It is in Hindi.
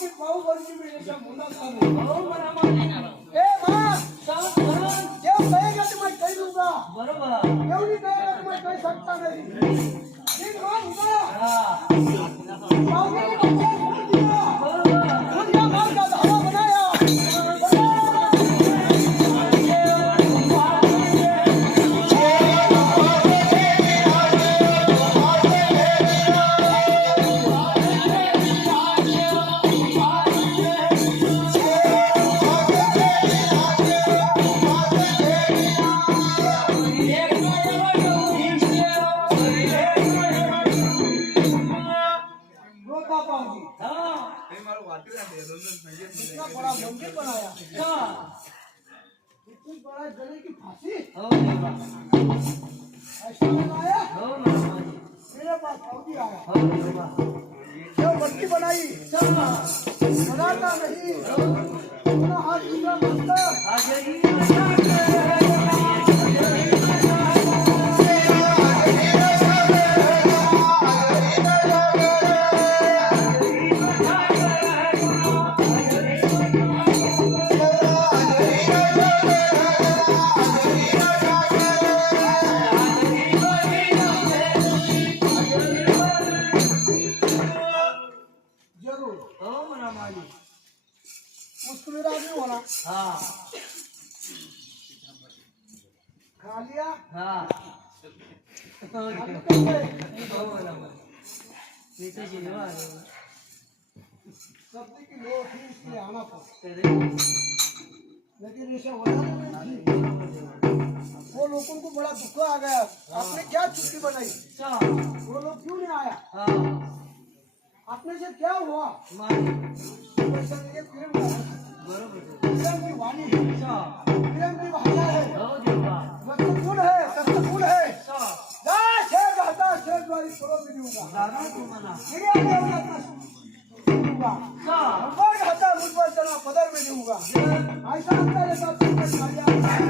आमची भाऊ बंदी मिळण्याच्या मुलांना ए बा देव काय बरोबर एवढी काय तुम्ही काही सांगता नाही इतना बड़ा मंदिर बनाया। इतनी बड़ा जले की फांसी? ऐसा बनाया हो मेरे पास पाऊँगी आया। क्यों मट्टी बनाई? बनाता नहीं। अपना हाथ दूसरा मस्त मुस्कुरा भी होना हा। खा लिया हा। हो. हो सब्ज़ी की लो थी इसलिए आना पड़ा। लेकिन ऐसा होना नहीं वो लोगों को बड़ा दुख आ गया। आपने क्या छुट्टी बनाई? वो लोग क्यों नहीं आया? हा। आपने से क्या हुआ? प्रेम का है। भाषा है। हो सत्य है है पदर में दूँगा ऐसा अंतर है।